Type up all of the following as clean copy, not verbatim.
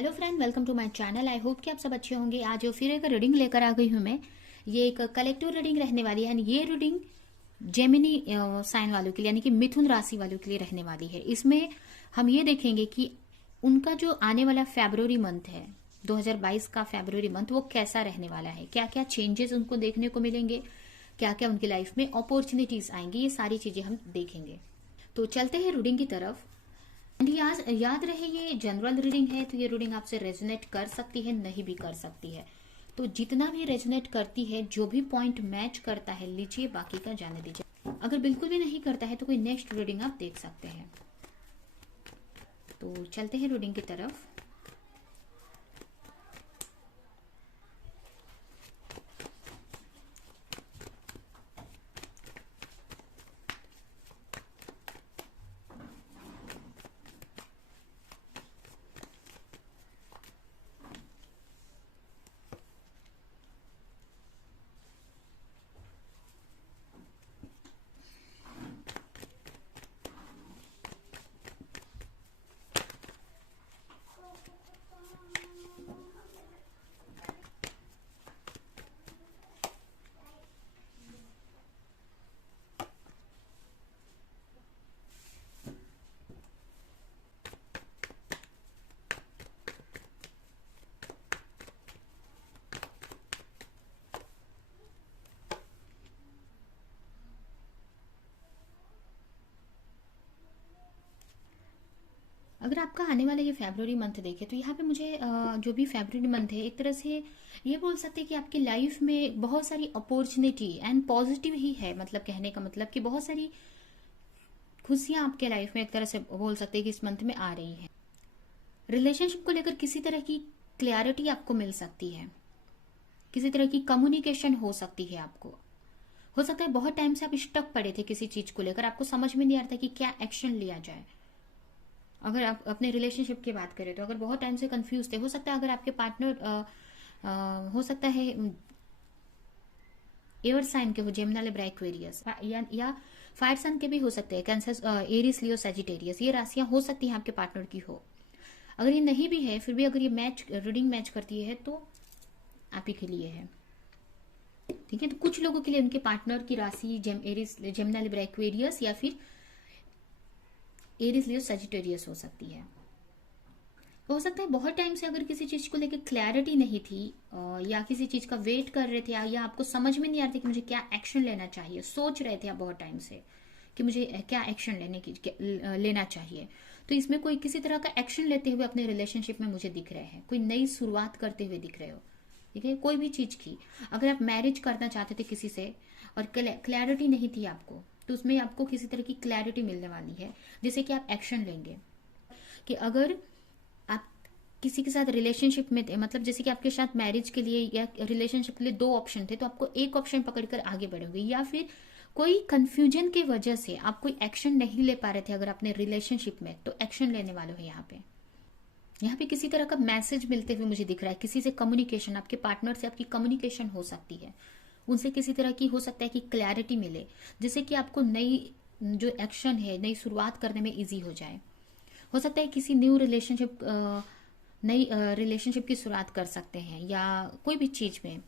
Hello friend, welcome to my channel. I hope कि आप सब अच्छे होंगे। आज फिर एक रीडिंग लेकर आ गई हूँ मैं। ये एक कलेक्टिव रीडिंग रहने वाली है एंड ये रीडिंग जेमिनी साइन वालों के लिए यानी कि मिथुन राशि वालों के लिए रहने वाली है। इसमें हम ये देखेंगे कि उनका जो आने वाला फेब्रुअरी मंथ है, 2022 का फेब्रुअरी मंथ, वो कैसा रहने वाला है, क्या क्या चेंजेस उनको देखने को मिलेंगे, क्या क्या उनकी लाइफ में अपॉर्चुनिटीज आएंगी, ये सारी चीजें हम देखेंगे। तो चलते हैं रीडिंग की तरफ। एंड याद रहे ये जनरल रीडिंग है, तो ये रीडिंग आपसे रेजोनेट कर सकती है, नहीं भी कर सकती है। तो जितना भी रेजोनेट करती है, जो भी पॉइंट मैच करता है लीजिए, बाकी का जाने दीजिए। अगर बिल्कुल भी नहीं करता है तो कोई नेक्स्ट रीडिंग आप देख सकते हैं। तो चलते हैं रीडिंग की तरफ। अगर आपका आने वाला ये फेब्रुअरी मंथ देखे तो यहाँ पे मुझे जो भी फेब्रुअरी मंथ है, एक तरह से ये बोल सकते हैं कि आपकी लाइफ में बहुत सारी अपॉर्चुनिटी एंड पॉजिटिव ही है। मतलब कहने का मतलब कि बहुत सारी खुशियां आपके लाइफ में एक तरह से बोल सकते हैं कि इस मंथ में आ रही हैं। रिलेशनशिप को लेकर किसी तरह की क्लैरिटी आपको मिल सकती है, किसी तरह की कम्युनिकेशन हो सकती है। आपको हो सकता है बहुत टाइम से आप स्टक पड़े थे किसी चीज को लेकर, आपको समझ में नहीं आ रहा था कि क्या एक्शन लिया जाए। अगर आप अपने रिलेशनशिप की बात करें तो अगर बहुत टाइम से कंफ्यूज थे, हो सकता है अगर आपके पार्टनर हो सकता है एयर साइन के हो, जेमिनी लिब्रा एक्वेरियस, या फायर साइन के भी हो सकते हैं, कैंसर, एरिस, लियो, सजिटेरियस, ये राशियां हो सकती हैं आपके पार्टनर की हो। अगर ये नहीं भी है फिर भी अगर ये रीडिंग मैच करती है तो आप ही के लिए है। ठीक है, तो कुछ लोगों के लिए उनके पार्टनर की राशि जेमिनी लिब्रा एक्वेरियस या फिर एरिस, लियो, सजिटेरियस हो सकती है। हो सकता है बहुत टाइम से अगर किसी चीज को लेकर क्लैरिटी नहीं थी या किसी चीज का वेट कर रहे थे, या आपको समझ में नहीं आ रहा था कि मुझे क्या एक्शन लेना चाहिए, सोच रहे थे आप बहुत टाइम से कि मुझे क्या एक्शन लेना चाहिए। तो इसमें कोई किसी तरह का एक्शन लेते हुए अपने रिलेशनशिप में मुझे दिख रहे हैं, कोई नई शुरुआत करते हुए दिख रहे हो। ठीक है, कोई भी चीज की, अगर आप मैरिज करना चाहते थे किसी से और क्लैरिटी नहीं थी आपको, तो उसमें आपको किसी तरह की क्लैरिटी मिलने वाली है, जिससे कि आप एक्शन लेंगे। कि अगर आप किसी के साथ रिलेशनशिप में थे, मतलब जैसे कि आपके साथ मैरिज के लिए या रिलेशनशिप के लिए दो ऑप्शन थे, तो आपको एक ऑप्शन पकड़कर आगे बढ़ोगे। या फिर कोई कंफ्यूजन की वजह से आप कोई एक्शन नहीं ले पा रहे थे अगर अपने रिलेशनशिप में, तो एक्शन लेने वाले हो। यहाँ पे किसी तरह का मैसेज मिलते हुए मुझे दिख रहा है, किसी से कम्युनिकेशन, आपके पार्टनर से आपकी कम्युनिकेशन हो सकती है, उनसे किसी तरह की हो सकता है कि क्लैरिटी मिले, जिससे कि आपको नई जो एक्शन है, नई शुरुआत करने में इजी हो जाए। हो सकता है किसी नई रिलेशनशिप की शुरुआत कर सकते हैं या कोई भी चीज में।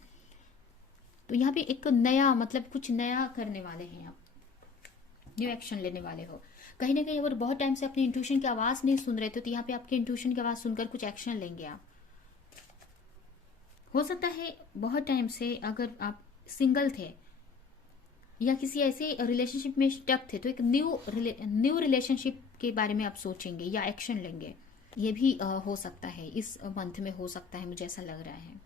तो यहाँ पे एक नया, मतलब कुछ नया करने वाले हैं आप, न्यू एक्शन लेने वाले हो। कहीं ना कहीं अगर बहुत टाइम से अपनी इंट्यूशन की आवाज नहीं सुन रहे थे, तो यहाँ पे आपकी इंट्यूशन की आवाज सुनकर कुछ एक्शन लेंगे आप। हो सकता है बहुत टाइम से अगर आप सिंगल थे या किसी ऐसे रिलेशनशिप में स्टक थे, तो एक न्यू रिलेशनशिप के बारे में आप सोचेंगे या एक्शन लेंगे। ये भी हो सकता है, इस मंथ में हो सकता है, मुझे ऐसा लग रहा है।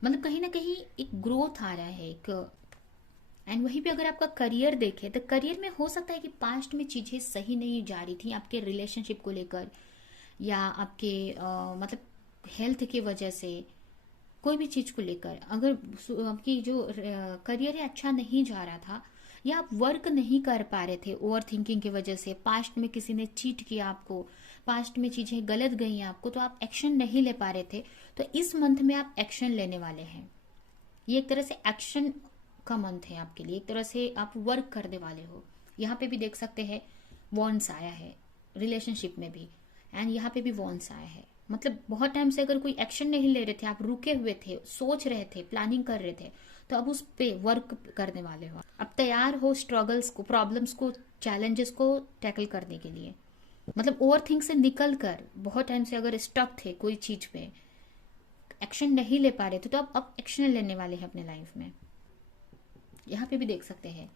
मतलब कहीं ना कहीं एक ग्रोथ आ रहा है एक। एंड वहीं पे अगर आपका करियर देखे तो करियर में हो सकता है कि पास्ट में चीजें सही नहीं जा रही थी आपके रिलेशनशिप को लेकर, या आपके मतलब हेल्थ की वजह से, कोई भी चीज को लेकर अगर आपकी जो करियर है अच्छा नहीं जा रहा था, या आप वर्क नहीं कर पा रहे थे ओवर थिंकिंग की वजह से, पास्ट में किसी ने चीट किया आपको, पास्ट में चीजें गलत गई आपको, तो आप एक्शन नहीं ले पा रहे थे, तो इस मंथ में आप एक्शन लेने वाले हैं। ये एक तरह से एक्शन का मंथ है आपके लिए, एक तरह से आप वर्क करने वाले हो। यहाँ पे भी देख सकते हैं वॉन्स आया है रिलेशनशिप में भी, एंड यहाँ पे भी वॉन्स आया है। मतलब बहुत टाइम से अगर कोई एक्शन नहीं ले रहे थे, आप रुके हुए थे, सोच रहे थे, प्लानिंग कर रहे थे, तो अब उस पे वर्क करने वाले हो, अब तैयार हो स्ट्रगल्स को, प्रॉब्लम्स को, चैलेंजेस को टैकल करने के लिए। मतलब ओवर थिंक से निकल कर, बहुत टाइम से अगर स्टक थे कोई चीज पे, एक्शन नहीं ले पा रहे थे, तो अब एक्शन लेने वाले हैं अपने लाइफ में। यहाँ पे भी देख सकते हैं,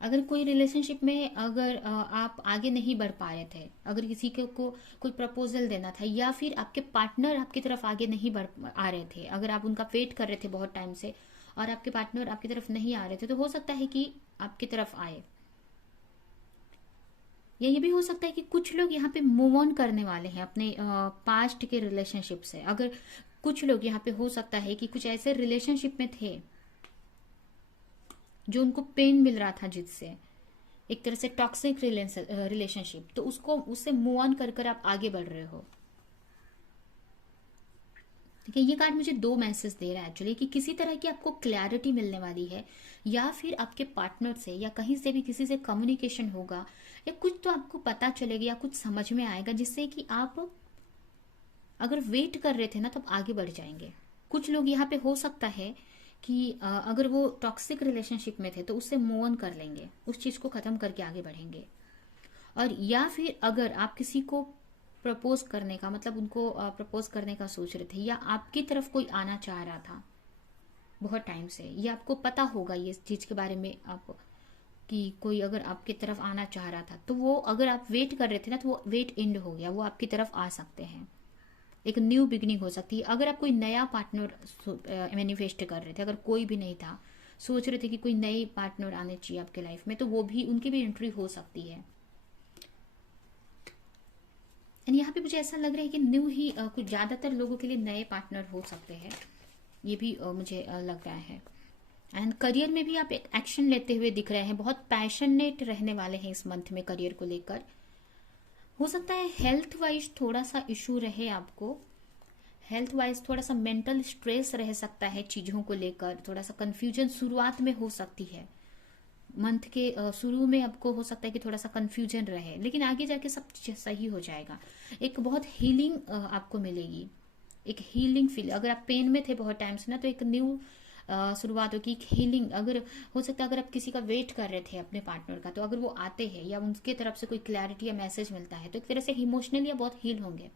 अगर कोई रिलेशनशिप में अगर आप आगे नहीं बढ़ पा रहे थे, अगर किसी को कोई प्रपोजल देना था, या फिर आपके पार्टनर आपकी तरफ आगे नहीं बढ़ आ रहे थे, अगर आप उनका वेट कर रहे थे बहुत टाइम से और आपके पार्टनर आपकी तरफ नहीं आ रहे थे, तो हो सकता है कि आपकी तरफ आए। या ये भी हो सकता है कि कुछ लोग यहाँ पे मूव ऑन करने वाले हैं अपने पास्ट के रिलेशनशिप से। अगर कुछ लोग यहाँ पे हो सकता है कि कुछ ऐसे रिलेशनशिप में थे जो उनको पेन मिल रहा था, जिससे एक तरह से टॉक्सिक रिलेशनशिप, तो उससे मूव ऑन कर कर आप आगे बढ़ रहे हो। ठीक है, ये कार्ड मुझे दो मैसेज दे रहा है एक्चुअली, कि किसी तरह की आपको क्लैरिटी मिलने वाली है, या फिर आपके पार्टनर से या कहीं से भी किसी से कम्युनिकेशन होगा, या कुछ तो आपको पता चलेगा या कुछ समझ में आएगा, जिससे कि आप अगर वेट कर रहे थे ना, तो आप आगे बढ़ जाएंगे। कुछ लोग यहाँ पे हो सकता है कि अगर वो टॉक्सिक रिलेशनशिप में थे तो उससे मूव ऑन कर लेंगे, उस चीज को खत्म करके आगे बढ़ेंगे। और या फिर अगर आप किसी को प्रपोज करने का, मतलब उनको प्रपोज करने का सोच रहे थे, या आपकी तरफ कोई आना चाह रहा था बहुत टाइम से, या आपको पता होगा ये चीज के बारे में आप, कि कोई अगर आपकी तरफ आना चाह रहा था, तो वो अगर आप वेट कर रहे थे ना, तो वो वेट एंड हो गया, वो आपकी तरफ आ सकते हैं। एक न्यू बिगनिंग हो सकती है। अगर आप कोई नया पार्टनर मैनिफेस्ट कर रहे थे, अगर कोई भी नहीं था, सोच रहे थे कि कोई नए पार्टनर आने चाहिए आपके लाइफ में, तो वो भी, उनकी भी एंट्री हो सकती है। एंड यहाँ पे मुझे ऐसा लग रहा है कि न्यू ही कुछ ज्यादातर लोगों के लिए नए पार्टनर हो सकते हैं, ये भी मुझे लग रहा है। एंड करियर में भी आप एक एक्शन लेते हुए दिख रहे हैं, बहुत पैशनेट रहने वाले हैं इस मंथ में करियर को लेकर। हो सकता है हेल्थ वाइज थोड़ा सा इशू रहे आपको, हेल्थ वाइज थोड़ा सा मेंटल स्ट्रेस रह सकता है चीजों को लेकर, थोड़ा सा कंफ्यूजन शुरुआत में हो सकती है, मंथ के शुरू में आपको हो सकता है कि थोड़ा सा कंफ्यूजन रहे, लेकिन आगे जाके सब सही हो जाएगा। एक बहुत हीलिंग आपको मिलेगी, एक हीलिंग फील। अगर आप पेन में थे बहुत टाइम से ना, तो एक न्यू शुरुआत होगी, एक हीलिंग। अगर हो सकता है अगर आप किसी का वेट कर रहे थे अपने पार्टनर का, तो अगर वो आते हैं या उनके तरफ से कोई क्लैरिटी या मैसेज मिलता है, तो एक तरह से इमोशनली या बहुत हील होंगे।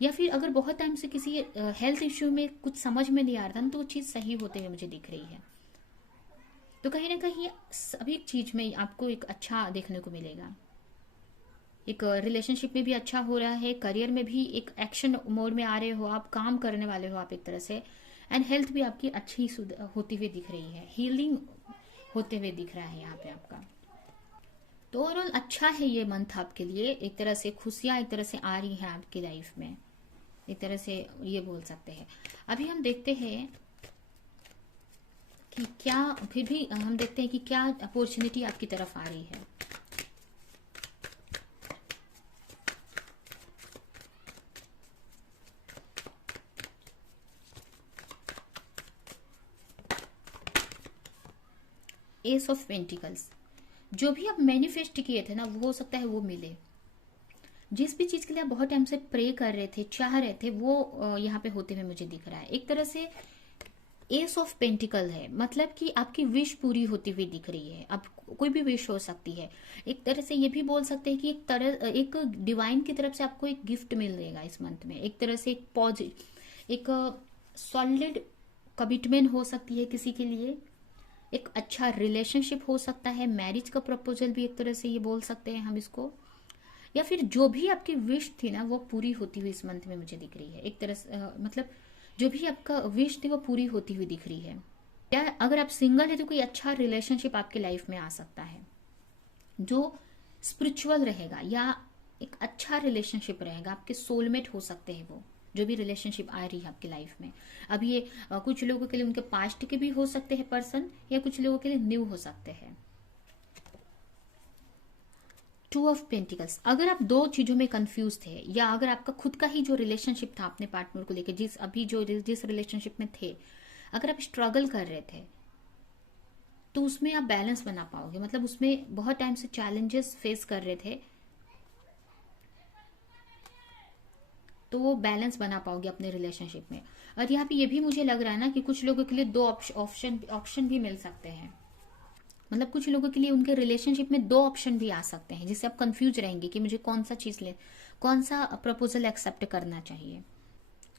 या फिर अगर बहुत टाइम से किसी हेल्थ इश्यू में कुछ समझ में नहीं आ रहा था, तो वो चीज़ सही होते हुए मुझे दिख रही है। तो कहीं ना कहीं सभी चीज में आपको एक अच्छा देखने को मिलेगा। एक रिलेशनशिप में भी अच्छा हो रहा है, करियर में भी एक एक्शन मोड में आ रहे हो, आप काम करने वाले हो आप एक तरह से। एंड हेल्थ भी आपकी अच्छी होती हुई दिख रही है, हीलिंग होते हुए दिख रहा है यहाँ पे आपका। तो ओवरऑल अच्छा है ये मंथ आपके लिए, एक तरह से खुशियां एक तरह से आ रही हैं आपकी लाइफ में, एक तरह से ये बोल सकते हैं। अभी हम देखते हैं कि क्या, फिर भी हम देखते हैं कि क्या अपॉर्चुनिटी आपकी तरफ आ रही है। एस ऑफ पेंटिकल्स, जो भी आप मैनिफेस्ट किए थे ना, वो हो सकता है वो मिले। जिस भी चीज के लिए आप बहुत टाइम से प्रे कर रहे थे, चाह रहे थे, वो यहाँ पे होते हुए मुझे दिख रहा है। एक तरह से एस ऑफ पेंटिकल है, मतलब कि आपकी विश पूरी होती हुई दिख रही है। अब कोई भी विश हो सकती है, एक तरह से ये भी बोल सकते हैं कि एक डिवाइन की तरफ से आपको एक गिफ्ट मिल जाएगा इस मंथ में। एक तरह से एक एक सॉलिड कमिटमेंट हो सकती है किसी के लिए, एक अच्छा रिलेशनशिप हो सकता है, मैरिज का प्रपोजल भी एक तरह से ये बोल सकते हैं हम इसको, या फिर जो भी आपकी विश थी ना, वो पूरी होती हुई इस मंथ में मुझे दिख रही है। एक तरह से मतलब जो भी आपका विश थी वो पूरी होती हुई दिख रही है। या अगर आप सिंगल है तो कोई अच्छा रिलेशनशिप आपके लाइफ में आ सकता है जो स्पिरिचुअल रहेगा, या एक अच्छा रिलेशनशिप रहेगा, आपके सोलमेट हो सकते हैं वो, जो भी रिलेशनशिप आ रही है आपकी लाइफ में। अब ये कुछ लोगों के लिए उनके पास्ट के भी हो सकते हैं पर्सन, या कुछ लोगों के लिए न्यू हो सकते हैं। टू ऑफ पेंटिकल्स, अगर आप दो चीजों में कंफ्यूज थे, या अगर आपका खुद का ही जो रिलेशनशिप था अपने पार्टनर को लेकर, जिस रिलेशनशिप में थे, अगर आप स्ट्रगल कर रहे थे, तो उसमें आप बैलेंस बना पाओगे। मतलब उसमें बहुत टाइम से चैलेंजेस फेस कर रहे थे, तो वो बैलेंस बना पाओगे अपने रिलेशनशिप में। और यहाँ पे ये भी मुझे लग रहा है ना कि कुछ लोगों के लिए दो ऑप्शन भी मिल सकते हैं। मतलब कुछ लोगों के लिए उनके रिलेशनशिप में दो ऑप्शन भी आ सकते हैं, जिससे आप कंफ्यूज रहेंगे कि मुझे कौन सा चीज ले, कौन सा प्रपोजल एक्सेप्ट करना चाहिए।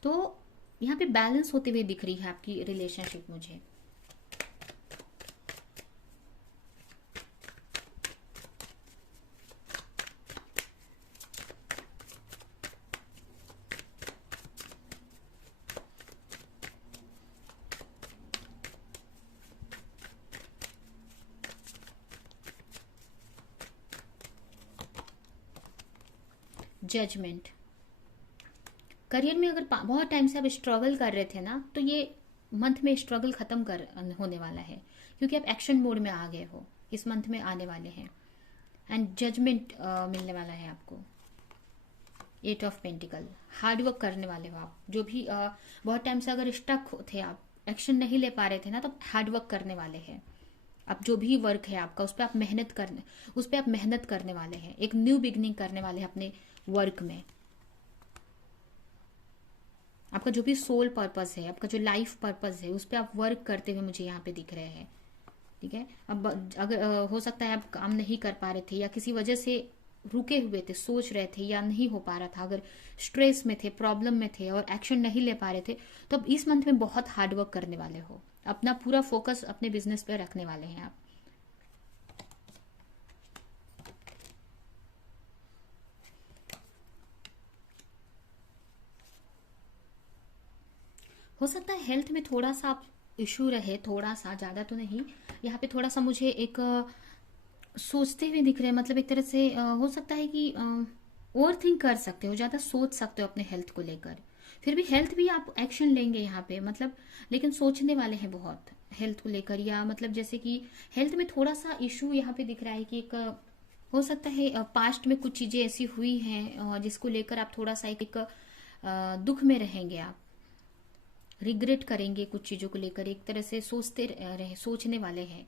तो यहाँ पे बैलेंस होते हुए दिख रही है आपकी रिलेशनशिप मुझे। जजमेंट। करियर में अगर बहुत टाइम से आप स्ट्रगल कर रहे थे ना, तो ये मंथ में स्ट्रगल खत्म कर होने वाला है, क्योंकि आप एक्शन मोड में आ गए हो, इस मंथ में आने वाले हैं। एंड जजमेंट मिलने वाला है आपको। 8 ऑफ पेंटिकल, हार्ड वर्क करने वाले हो आप। जो भी बहुत टाइम से अगर स्टक थे, आप एक्शन नहीं ले पा रहे थे ना, तो हार्ड वर्क करने वाले हैं। अब जो भी वर्क है आपका, उस पर आप मेहनत करने वाले हैं। एक न्यू बिगनिंग करने वाले हैं अपने वर्क में। आपका जो भी सोल पर्पस है, आपका जो लाइफ पर्पस है, उस पर आप वर्क करते हुए मुझे यहाँ पे दिख रहे हैं। ठीक है। अब अगर हो सकता है आप काम नहीं कर पा रहे थे, या किसी वजह से रुके हुए थे, सोच रहे थे, या नहीं हो पा रहा था, अगर स्ट्रेस में थे, प्रॉब्लम में थे और एक्शन नहीं ले पा रहे थे, तो अब इस मंथ में बहुत हार्ड वर्क करने वाले हो। अपना पूरा फोकस अपने बिजनेस पे रखने वाले हैं आप। हो सकता है हेल्थ में थोड़ा सा आप इशू रहे, थोड़ा सा, ज्यादा तो नहीं। यहाँ पे थोड़ा सा मुझे एक सोचते हुए दिख रहे हैं। मतलब एक तरह से हो सकता है कि ओवर थिंक कर सकते हो, ज्यादा सोच सकते हो अपने हेल्थ को लेकर। फिर भी हेल्थ भी आप एक्शन लेंगे यहाँ पे, मतलब लेकिन सोचने वाले हैं बहुत हेल्थ को लेकर। या मतलब जैसे कि हेल्थ में थोड़ा सा इशू यहाँ पे दिख रहा है कि एक हो सकता है पास्ट में कुछ चीजें ऐसी हुई हैं जिसको लेकर आप थोड़ा सा एक दुख में रहेंगे, आप रिग्रेट करेंगे कुछ चीजों को लेकर। एक तरह से सोचने वाले हैं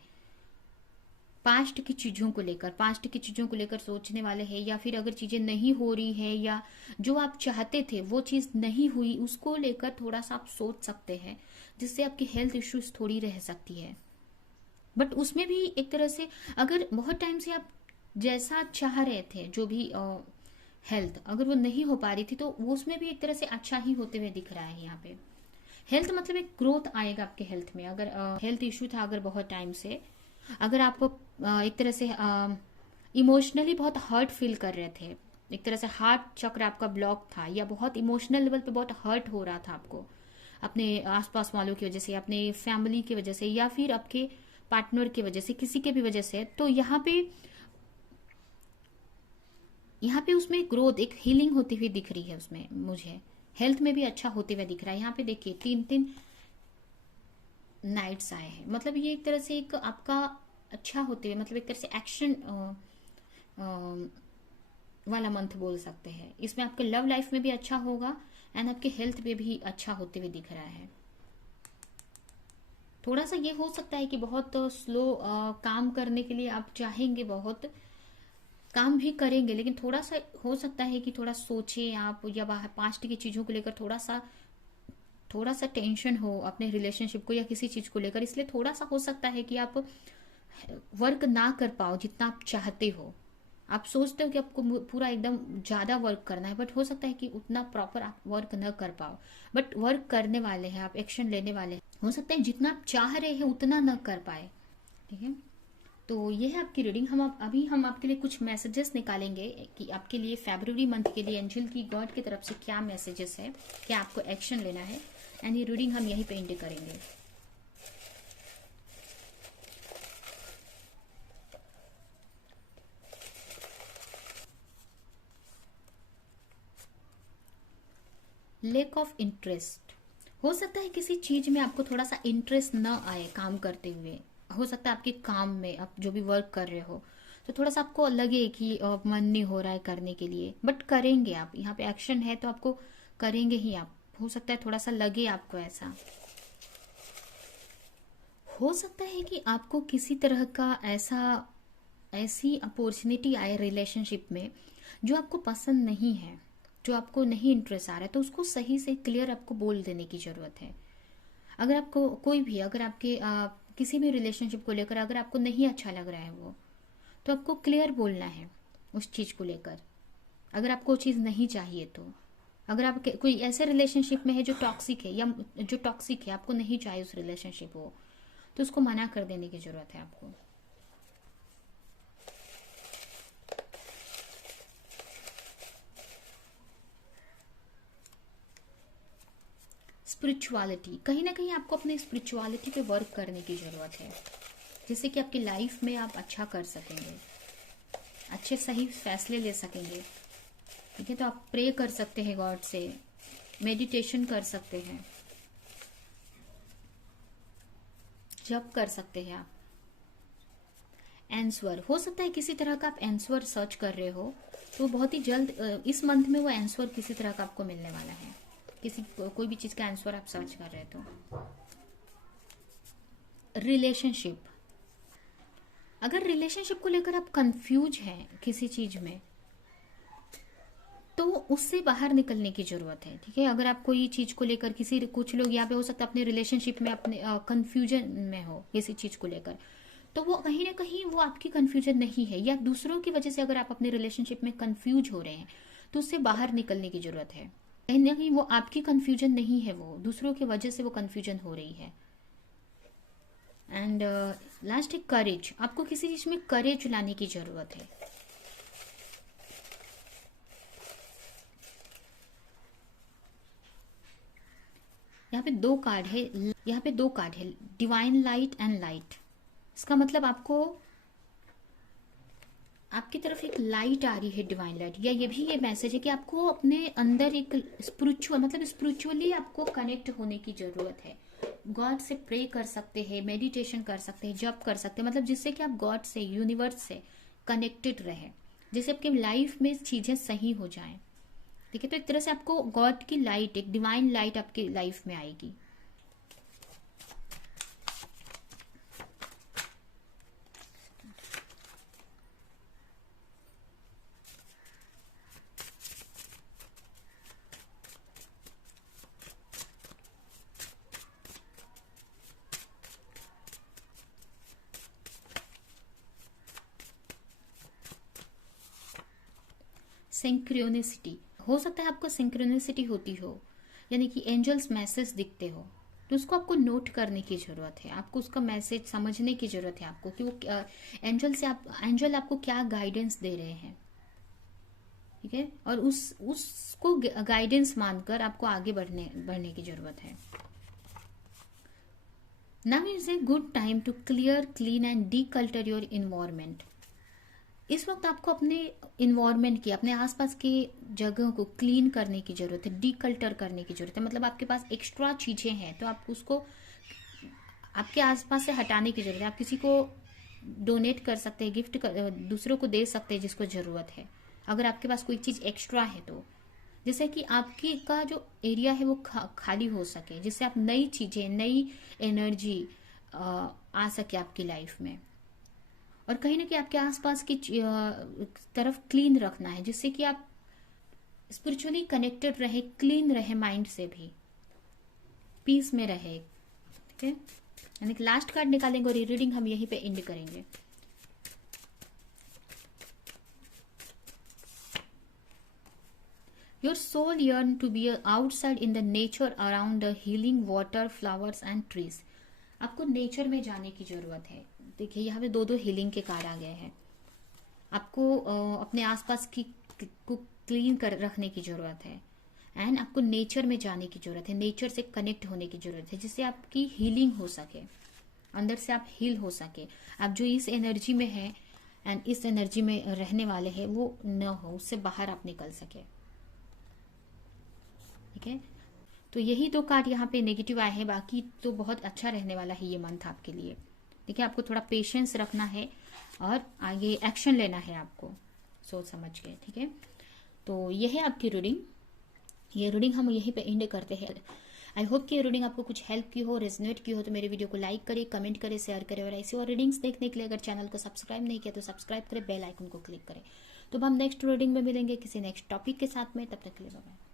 पास्ट की चीजों को लेकर सोचने वाले हैं। या फिर अगर चीजें नहीं हो रही है, या जो आप चाहते थे वो चीज नहीं हुई, उसको लेकर थोड़ा सा आप सोच सकते हैं, जिससे आपकी हेल्थ इश्यूज थोड़ी रह सकती है। बट उसमें भी एक तरह से अगर बहुत टाइम से आप जैसा चाह रहे थे, जो भी हेल्थ अगर वो नहीं हो पा रही थी, तो वो उसमें भी एक तरह से अच्छा ही होते हुए दिख रहा है यहाँ पे। हेल्थ मतलब एक ग्रोथ आएगा आपके हेल्थ में। अगर हेल्थ इश्यू था अगर बहुत टाइम से, अगर आप एक तरह से इमोशनली बहुत हर्ट फील कर रहे थे, एक तरह से हार्ट चक्र आपका ब्लॉक था, या बहुत इमोशनल लेवल पे बहुत हर्ट हो रहा था आपको अपने आसपास वालों की वजह से, अपने फैमिली की वजह से, या फिर आपके पार्टनर की वजह से, किसी के भी वजह से, तो यहाँ पे उसमें ग्रोथ, एक हीलिंग होती हुई दिख रही है उसमें मुझे। हेल्थ में भी अच्छा होते हुए दिख रहा है। यहाँ पे देखिए 3 नाइट्स आए हैं, मतलब ये एक तरह से एक आपका अच्छा होते हुए, मतलब एक तरह से एक्शन वाला मंथ बोल सकते हैं। इसमें आपके लव लाइफ में भी अच्छा होगा, एंड आपके हेल्थ में भी अच्छा होते हुए दिख रहा है। थोड़ा सा ये हो सकता है कि बहुत स्लो काम करने के लिए आप चाहेंगे, बहुत काम भी करेंगे, लेकिन थोड़ा सा हो सकता है कि थोड़ा सोचे आप, या बाहर पास्ट की चीजों को लेकर थोड़ा सा टेंशन हो अपने रिलेशनशिप को या किसी चीज को लेकर। इसलिए थोड़ा सा हो सकता है कि आप वर्क ना कर पाओ जितना आप चाहते हो। आप सोचते हो कि आपको पूरा एकदम ज्यादा वर्क करना है, बट हो सकता है कि उतना प्रॉपर आप वर्क न कर पाओ। बट वर्क करने वाले हैं आप, एक्शन लेने वाले हैं। हो सकता है जितना आप चाह रहे हैं उतना न कर पाए। ठीक है, तो ये है आपकी रीडिंग। अभी हम आपके लिए कुछ मैसेजेस निकालेंगे कि आपके लिए फरवरी मंथ के लिए एंजल की गॉड की तरफ से क्या मैसेजेस है, क्या आपको एक्शन लेना है। एंड ये रीडिंग हम यहीं पे एंड करेंगे। Lack of interest. हो सकता है किसी चीज में आपको थोड़ा सा इंटरेस्ट न आए काम करते हुए। हो सकता है आपके काम में, आप जो भी वर्क कर रहे हो, तो थोड़ा सा आपको लगे कि मन नहीं हो रहा है करने के लिए, बट करेंगे आप। यहाँ पे एक्शन है तो आपको करेंगे ही आप। हो सकता है थोड़ा सा लगे आपको ऐसा। हो सकता है कि आपको किसी तरह का ऐसी अपॉर्चुनिटी आए रिलेशनशिप में जो आपको पसंद नहीं है। जो आपको नहीं इंटरेस्ट आ रहा है, तो उसको सही से क्लियर आपको बोल देने की जरूरत है। अगर आपको कोई भी, अगर आपके किसी भी रिलेशनशिप को लेकर अगर आपको नहीं अच्छा लग रहा है वो, तो आपको क्लियर बोलना है उस चीज को लेकर। अगर आपको वो चीज नहीं चाहिए तो, अगर आप कोई ऐसे रिलेशनशिप में है जो टॉक्सिक है, या जो टॉक्सिक है आपको नहीं चाहिए उस रिलेशनशिप को, तो उसको मना कर देने की जरूरत है आपको। स्पिरिचुअलिटी, कहीं ना कहीं आपको अपने स्पिरिचुअलिटी पे वर्क करने की जरूरत है, जिससे कि आपकी लाइफ में आप अच्छा कर सकेंगे, अच्छे सही फैसले ले सकेंगे। ठीक है, तो आप प्रे कर सकते हैं गॉड से, मेडिटेशन कर सकते हैं, जप कर सकते हैं आप। आंसर, हो सकता है किसी तरह का आप आंसर सर्च कर रहे हो, तो बहुत ही जल्द इस मंथ में वो आंसर किसी तरह का आपको मिलने वाला है। कोई भी चीज का आंसर आप सर्च कर रहे हो तो। रिलेशनशिप, अगर रिलेशनशिप को लेकर आप कंफ्यूज हैं किसी चीज में, तो उससे बाहर निकलने की जरूरत है। ठीक है, अगर आप कोई चीज को लेकर कुछ लोग यहाँ पे हो सकता है अपने रिलेशनशिप में अपने कंफ्यूजन में हो किसी चीज को लेकर, तो वो कहीं ना कहीं वो आपकी कंफ्यूजन नहीं है, या दूसरों की वजह से अगर आप अपने रिलेशनशिप में कंफ्यूज हो रहे हैं, तो उससे बाहर निकलने की जरूरत है। कहीं ना कहीं वो आपकी कंफ्यूजन नहीं है, वो दूसरों की वजह से वो कंफ्यूजन हो रही है। एंड लास्ट है करेज, आपको किसी चीज में करेज लाने की जरूरत है। यहाँ पे दो कार्ड है, यहाँ पे दो कार्ड है, डिवाइन लाइट एंड लाइट। इसका मतलब आपको आपकी तरफ एक लाइट आ रही है, डिवाइन लाइट, या ये भी ये मैसेज है कि आपको अपने अंदर एक स्पिरिचुअल, मतलब स्पिरिचुअली आपको कनेक्ट होने की जरूरत है। गॉड से प्रे कर सकते हैं, मेडिटेशन कर सकते हैं, जप कर सकते हैं, मतलब जिससे कि आप गॉड से, यूनिवर्स से कनेक्टेड रहे, जिससे आपकी लाइफ में चीजें सही हो जाएं। ठीक है, तो एक तरह से आपको गॉड की लाइट, एक डिवाइन लाइट आपकी लाइफ में आएगी। सिंक्रोनिसिटी, हो सकता है आपको सिंक्रोनिसिटी होती हो, यानी कि एंजल्स मैसेज दिखते हो, तो उसको आपको नोट करने की जरूरत है, आपको उसका मैसेज समझने की जरूरत है आपको, कि वो एंजल आपको क्या गाइडेंस दे रहे हैं। ठीक है, और उसको गाइडेंस मानकर आपको आगे बढ़ने की जरूरत है। Now is a good time to clear, clean and declutter your environment. इस वक्त आपको अपने इन्वायरमेंट की, अपने आसपास के जगह को क्लीन करने की जरूरत है, डीकल्टर करने की जरूरत है। मतलब आपके पास एक्स्ट्रा चीजें हैं तो आप उसको आपके आसपास से हटाने की जरूरत है। आप किसी को डोनेट कर सकते हैं, गिफ्ट दूसरों को दे सकते हैं जिसको जरूरत है, अगर आपके पास कोई चीज एक्स्ट्रा है तो, जिससे कि आपकी का जो एरिया है वो खाली हो सके, जिससे आप नई चीजें, नई एनर्जी आ सके आपकी लाइफ में। और कहीं ना कहीं आपके आसपास की तरफ क्लीन रखना है, जिससे कि आप स्पिरिचुअली कनेक्टेड रहे, क्लीन रहे, माइंड से भी पीस में रहे। ठीक है, यानी कि लास्ट कार्ड निकालेंगे और ये रीडिंग हम यहीं पे एंड करेंगे। Your soul yearn to be outside in the nature around the healing water, flowers and trees। आपको नेचर में जाने की जरूरत है। देखिए यहाँ पे दो दो हीलिंग के कार्ड आ गए हैं। आपको अपने आसपास की को क्लीन कर रखने की जरूरत है, एंड आपको नेचर में जाने की जरूरत है, नेचर से कनेक्ट होने की जरूरत है, जिससे आपकी हीलिंग हो सके, अंदर से आप हील हो सके। आप जो इस एनर्जी में है एंड इस एनर्जी में रहने वाले हैं वो न हो, उससे बाहर आप निकल सके। ठीक है, तो यही दो कार्ड यहाँ पे नेगेटिव आए हैं, बाकी तो बहुत अच्छा रहने वाला है ये मंथ आपके लिए। ठीक है, आपको थोड़ा पेशेंस रखना है और आगे एक्शन लेना है आपको सोच समझ के। ठीक है, तो ये है आपकी रीडिंग। ये रीडिंग हम यहीं पे एंड करते हैं। आई होप कि ये रीडिंग आपको कुछ हेल्प की हो, रेजोनेट की हो, तो मेरे वीडियो को लाइक करें, कमेंट करें, शेयर करें, और ऐसी और रीडिंग्स देखने के लिए अगर चैनल को सब्सक्राइब नहीं किया तो सब्सक्राइब करें, बेल आइकन को क्लिक करें। तो अब हम नेक्स्ट रीडिंग में मिलेंगे किसी नेक्स्ट टॉपिक के साथ में, तब तक के लिए बाय।